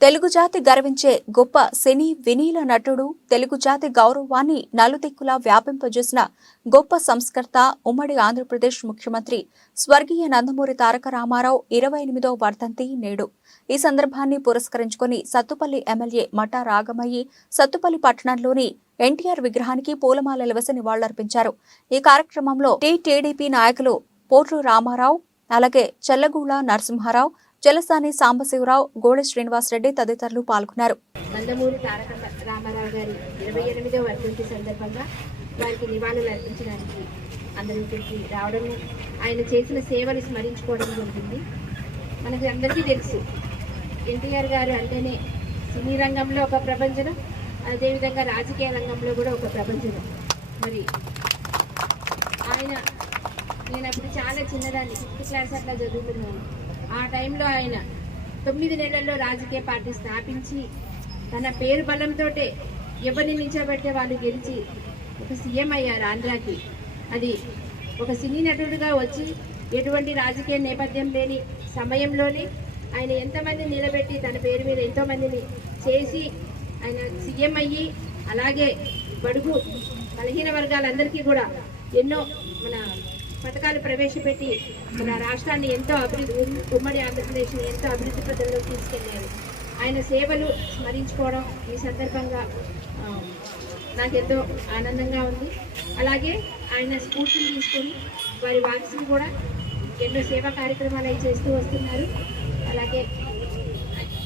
తెలుగు జాతి గర్వించే గొప్ప సినీ వినీల నటుడు. తెలుగు జాతి గౌరవాన్ని నలుదిక్కులా వ్యాపింపజేసిన గొప్ప సంస్కర్త ఉమ్మడి ఆంధ్రప్రదేశ్ ముఖ్యమంత్రి స్వర్గీయ నందమూరి తారక రామారావు ఇరవై ఎనిమిదో వర్ధంతి నేడు. ఈ సందర్భాన్ని పురస్కరించుకుని సత్తుపల్లి ఎమ్మెల్యే మఠా రాగమయ్యి సత్తుపల్లి పట్టణంలోని ఎన్టీఆర్ విగ్రహానికి పూలమాలలు వేసి నివాళులర్పించారు. ఈ కార్యక్రమంలో టీటీడీపీ నాయకులు పోట్రు రామారావు అలాగే చెల్లగూళ నరసింహారావు చెలసాని సాంబశివరావు గోడ శ్రీనివాసరెడ్డి తదితరులు పాల్గొన్నారు. నందమూరి తారక రామారావు గారి ఇరవై ఎనిమిదవ వర్ధంతి సందర్భంగా వారికి నివాళులు అర్పించడానికి అందరూ ఇక్కడికి రావడం ఆయన చేసిన సేవలు స్మరించుకోవడం జరిగింది. మనకి అందరికీ తెలుసు ఎన్టీఆర్ గారు అంటేనే సినీ రంగంలో ఒక ప్రపంచం అదేవిధంగా రాజకీయ రంగంలో కూడా ఒక ప్రపంచం మరి ఆయన నేను అప్పుడు చాలా చిన్నదాన్ని ఫిఫ్త్ క్లాస్ అట్లా చదువుతున్నాను. ఆ టైంలో ఆయన తొమ్మిది నెలల్లో రాజకీయ పార్టీ స్థాపించి తన పేరు బలంతో ఎవరిని నిలబెట్టే వాళ్ళు గెలిచి ఒక సీఎం అయ్యారు ఆంధ్రాకి. అది ఒక సినీ నటుడుగా వచ్చి ఎటువంటి రాజకీయ నేపథ్యం లేని సమయంలోనే ఆయన ఎంతమంది నిలబెట్టి తన పేరు మీద ఎంతోమందిని చేసి ఆయన సీఎం అయ్యి అలాగే బడుగు బలహీన వర్గాలందరికీ కూడా ఎన్నో మన పథకాలు ప్రవేశపెట్టి మన రాష్ట్రాన్ని ఎంతో అభివృద్ధి ఉమ్మడి ఆంధ్రప్రదేశ్ని ఎంతో అభివృద్ధి పథంలోకి తీసుకెళ్ళారు. ఆయన సేవలు స్మరించుకోవడం ఈ సందర్భంగా నాకెంతో ఆనందంగా ఉంది. అలాగే ఆయన స్ఫూర్తిని తీసుకొని వారి వారసులు కూడా ఎన్నో సేవా కార్యక్రమాలు అవి చేస్తూ వస్తున్నారు. అలాగే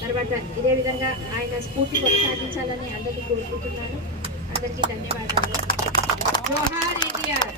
తర్వాత ఇదే విధంగా ఆయన స్ఫూర్తి కొనసాగించాలని అందరికీ కోరుకుంటున్నాను. అందరికీ ధన్యవాదాలు. జోహార్ ఎన్టీఆర్.